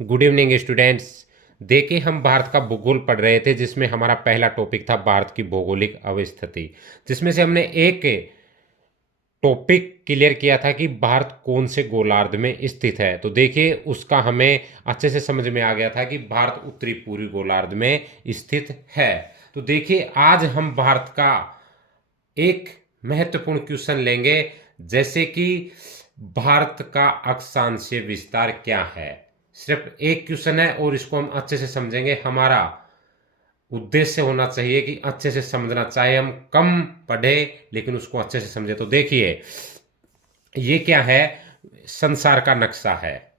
Good evening students. देखिए, हम भारत का भूगोल पढ़ रहे थे जिसमें हमारा पहला टॉपिक था भारत की भौगोलिक अवस्थिति, जिसमें से हमने एक टॉपिक क्लियर किया था कि भारत कौन से गोलार्ध में स्थित है। तो देखिए, उसका हमें अच्छे से समझ में आ गया था कि भारत उत्तरी पूर्वी गोलार्ध में स्थित है। तो देखिए, आज हम भारत का एक महत्वपूर्ण क्वेश्चन लेंगे, जैसे कि भारत का अक्षांशीय विस्तार क्या है। सिर्फ एक क्वेश्चन है और इसको हम अच्छे से समझेंगे। हमारा उद्देश्य होना चाहिए कि अच्छे से समझना, चाहे हम कम पढ़े लेकिन उसको अच्छे से समझे। तो देखिए, ये क्या है, संसार का नक्शा है।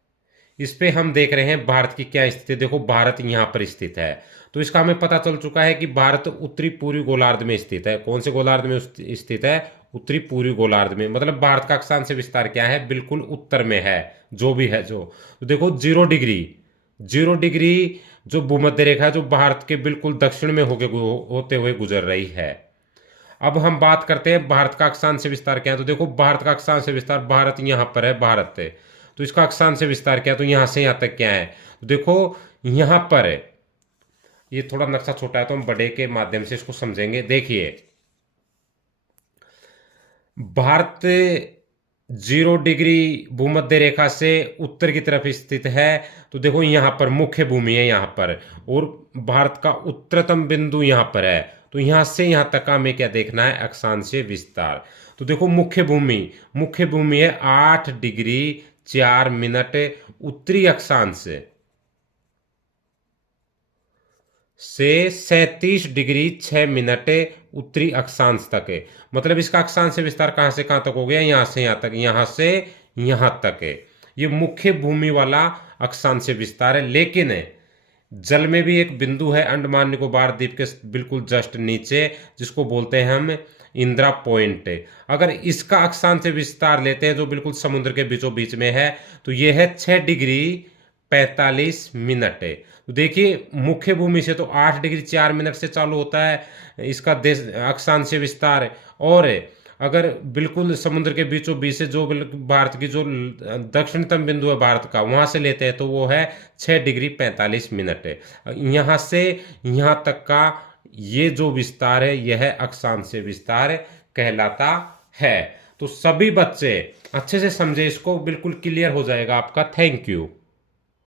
इस पे हम देख रहे हैं भारत की क्या स्थिति। देखो, भारत यहाँ पर स्थित है, तो इसका हमें पता चल चुका है कि भारत उत्तरी पूर्वी गोलार्ध में स्थित है। कौन से गोलार्ध में स्थित है? उत्तरी पूर्वी गोलार्ध में। मतलब भारत का अक्षांश विस्तार क्या है? बिल्कुल उत्तर में है, जो भी है जो। तो देखो, 0 डिग्री, 0 डिग्री जो भूमध्य रेखा है, जो भारत के बिल्कुल दक्षिण में होते हुए गुजर रही है। अब हम बात करते हैं भारत का अक्षांश विस्तार क्या है। तो देखो, भारत का अक्षांश विस्तार, भारत यहाँ पर है, भारत है, तो इसका अक्षांश विस्तार क्या है? तो यहाँ से यहाँ तक क्या है? तो देखो, यहाँ पर है, ये थोड़ा नक्शा छोटा है तो हम बड़े के माध्यम से इसको समझेंगे। देखिए, भारत 0 डिग्री भूमध्य रेखा से उत्तर की तरफ स्थित है। तो देखो, यहाँ पर मुख्य भूमि है यहाँ पर, और भारत का उत्तरतम बिंदु यहाँ पर है। तो यहाँ से यहाँ तक का हमें क्या देखना है? अक्षांशीय विस्तार। तो देखो, मुख्य भूमि है 8 डिग्री 4 मिनट उत्तरी अक्षांश से 37 डिग्री 6 मिनट उत्तरी अक्षांश तक है। मतलब इसका अक्षांश विस्तार कहाँ से कहाँ तक हो गया? यहाँ से यहाँ तक, यहाँ से यहाँ तक है। ये मुख्य भूमि वाला अक्षांश विस्तार है। लेकिन जल में भी एक बिंदु है अंडमान निकोबार द्वीप के बिल्कुल जस्ट नीचे, जिसको बोलते हैं हम इंदिरा पॉइंट। अगर इसका अक्षांश विस्तार लेते हैं जो बिल्कुल समुद्र के बीचों बीच में है, तो यह है 6 डिग्री 45 मिनट है। तो देखिए, मुख्य भूमि से तो 8 डिग्री 4 मिनट से चालू होता है इसका देश अक्षांशीय विस्तार। और अगर बिल्कुल समुद्र के बीचों बीच से जो भारत की जो दक्षिणतम बिंदु है भारत का, वहां से लेते हैं तो वो है 6 डिग्री 45 मिनट है। यहाँ से यहाँ तक का ये जो विस्तार है, यह अक्षांशीय विस्तार कहलाता है। तो सभी बच्चे अच्छे से समझे इसको, बिल्कुल क्लियर हो जाएगा आपका। Thank you.